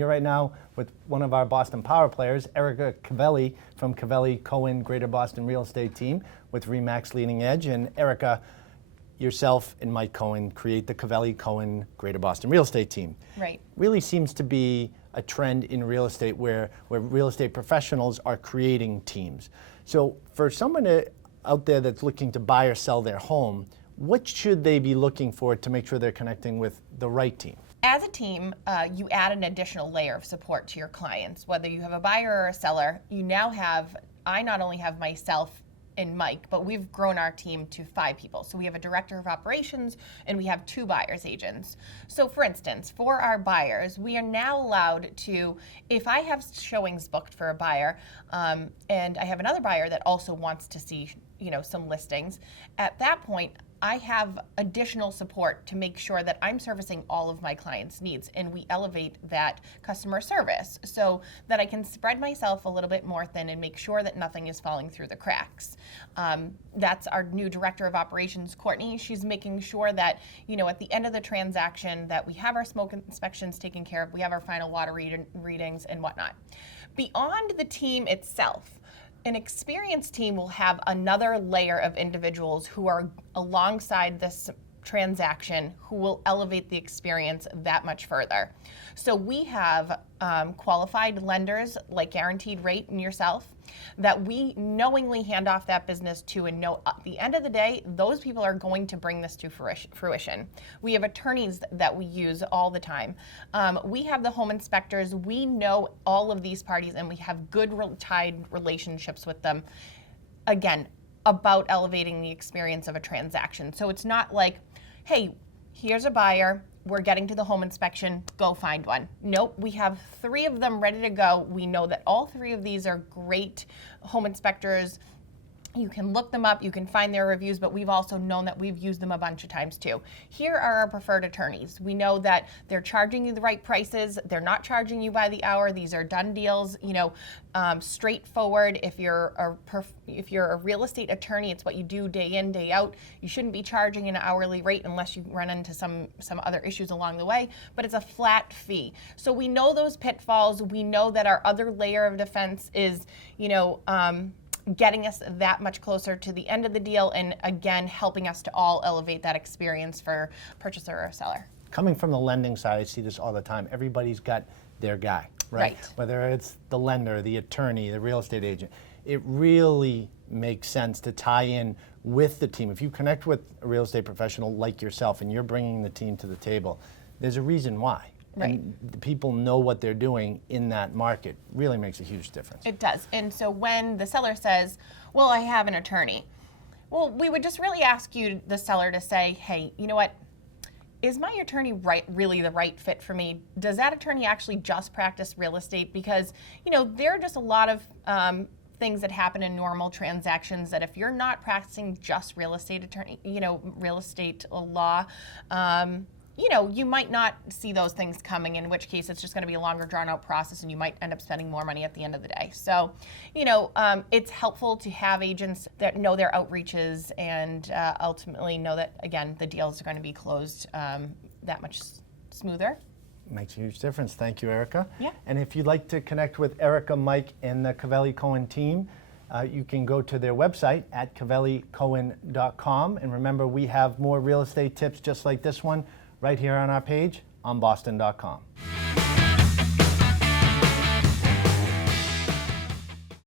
here right now with one of our Boston Power Players, Erica Covelle from Covelle Cohen Greater Boston Real Estate Team with RE/MAX Leading Edge. And Erica, yourself and Mike Cohen create the Covelle Cohen Greater Boston Real Estate Team. Right. Really seems to be a trend in real estate where real estate professionals are creating teams. So for someone out there that's looking to buy or sell their home, what should they be looking for to make sure they're connecting with the right team? As a team, you add an additional layer of support to your clients. Whether you have a buyer or a seller, you now have, I not only have myself and Mike, but we've grown our team to 5 people. So we have a director of operations and we have 2 buyer's agents. So for instance, for our buyers, we are now allowed to, if I have showings booked for a buyer, and I have another buyer that also wants to see, some listings, at that point, I have additional support to make sure that I'm servicing all of my clients' needs, and we elevate that customer service so that I can spread myself a little bit more thin and make sure that nothing is falling through the cracks. That's our new director of operations, Courtney. She's making sure that, at the end of the transaction that we have our smoke inspections taken care of, we have our final water readings and whatnot. Beyond the team itself, an experienced team will have another layer of individuals who are alongside this transaction who will elevate the experience that much further. So we have qualified lenders like Guaranteed Rate and yourself that we knowingly hand off that business to and know at the end of the day, those people are going to bring this to fruition. We have attorneys that we use all the time. We have the home inspectors. We know all of these parties and we have good tied relationships with them. Again, about elevating the experience of a transaction. So it's not like, hey, here's a buyer, we're getting to the home inspection, go find one. Nope, we have 3 of them ready to go. We know that all 3 of these are great home inspectors. You can look them up, you can find their reviews, but we've also known that we've used them a bunch of times too. Here are our preferred attorneys. We know that they're charging you the right prices, they're not charging you by the hour, these are done deals, straightforward. If you're a real estate attorney, it's what you do day in, day out. You shouldn't be charging an hourly rate unless you run into some other issues along the way, but it's a flat fee. So we know those pitfalls, we know that our other layer of defense is, getting us that much closer to the end of the deal and again helping us to all elevate that experience for purchaser or seller. Coming from the lending side, I see this all the time. Everybody's got their guy, right? Whether it's the lender, the attorney, the real estate agent. It really makes sense to tie in with the team. If you connect with a real estate professional like yourself and you're bringing the team to the table, there's a reason why. Right. And the people know what they're doing in that market. Really makes a huge difference. It does. And so when the seller says, well, I have an attorney, well, we would just really ask you, the seller, to say, hey, you know what? Is my attorney really the right fit for me? Does that attorney actually just practice real estate? Because, there are just a lot of things that happen in normal transactions that if you're not practicing just real estate real estate law, you might not see those things coming, in which case it's just going to be a longer drawn out process and you might end up spending more money at the end of the day. So, it's helpful to have agents that know their outreaches and ultimately know that, again, the deals are going to be closed that much smoother. Makes a huge difference. Thank you, Erica. Yeah. And if you'd like to connect with Erica, Mike, and the Covelle Cohen team, you can go to their website at covellecohen.com. And remember, we have more real estate tips just like this one right here on our page on boston.com.